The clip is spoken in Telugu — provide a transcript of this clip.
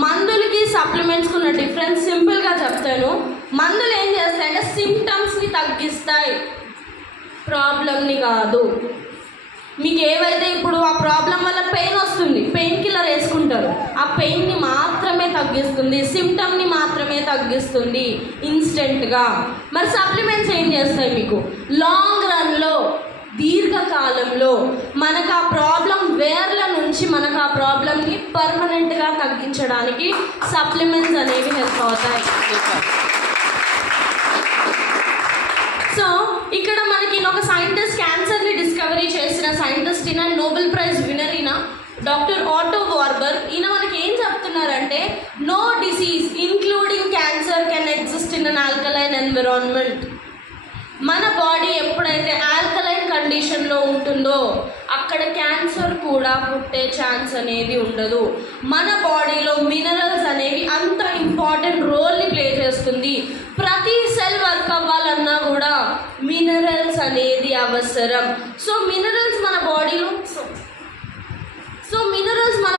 మందులకి సప్లిమెంట్స్కి ఉన్న డిఫరెన్స్ సింపుల్గా చెప్తాను. మందులు ఏం చేస్తాయంటే సిమ్టమ్స్ని తగ్గిస్తాయి, ప్రాబ్లమ్ని కాదు. మీకు ఏవైతే ఇప్పుడు ఆ ప్రాబ్లం వల్ల పెయిన్ వస్తుంది, పెయిన్ కిల్లర్ వేసుకుంటారు, ఆ పెయిన్ని మాత్రమే తగ్గిస్తుంది, సిమ్టమ్ని మాత్రమే తగ్గిస్తుంది ఇన్స్టెంట్గా. మరి సప్లిమెంట్స్ ఏం చేస్తాయి? మీకు లాంగ్ రన్లో, దీర్ఘకాలంలో మనకు ఆ ప్రాబ్లం వేర్ల నుంచి మనకు ఆ ప్రాబ్లంని పర్మనెంట్గా తగ్గించడానికి సప్లిమెంట్స్ అనేవి హెల్ప్ అవుతాయి. సో ఇక్కడ మనకి ఒక సైంటిస్ట్, క్యాన్సర్ని డిస్కవరీ చేసిన సైంటిస్ట్, ఈయన నోబెల్ ప్రైజ్ విన్నర్, ఈయన డాక్టర్ ఆటో వార్బర్గ్. ఈయన మనకి ఏం చెప్తున్నారంటే no disease including cancer can exist in an alkaline environment. మన బాడీ ఎప్పుడైతే ఆల్కలైన్ కండిషన్లో ఉంటుందో అక్కడ క్యాన్సర్ కూడా పుట్టే ఛాన్స్ అనేది ఉండదు. మన బాడీలో మినరల్స్ అనేవి అంత ఇంపార్టెంట్ రోల్ని ప్లే చేస్తుంది. ప్రతి సెల్ వర్క్ అవ్వాలన్నా కూడా మినరల్స్ అనేది అవసరం. సో మినరల్స్ మన బాడీలో, సో మినరల్స్ మన